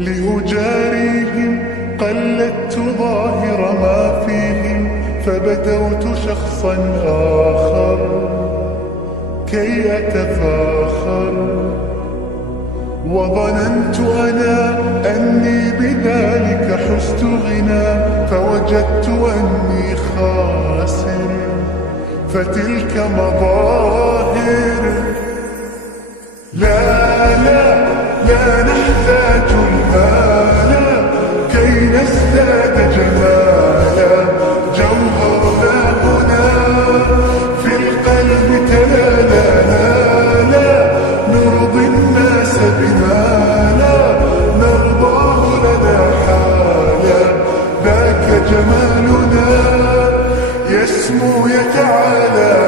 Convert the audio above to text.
لأجاريهم قلدت ظاهر ما فيهم، فبدوت شخصا آخر كي أتفاخر، وظننت أنا أني بذلك حزت غنى، فوجدت أني خاسر، فتلك مظاهر. لا لا لا نحتاج المال كي نزداد جمالا، جوهرنا هنا في القلب تلالا. لا نرضي الناس بما لا نرضاه لنا حالا، ذاك جمالنا يسمو يتعالى.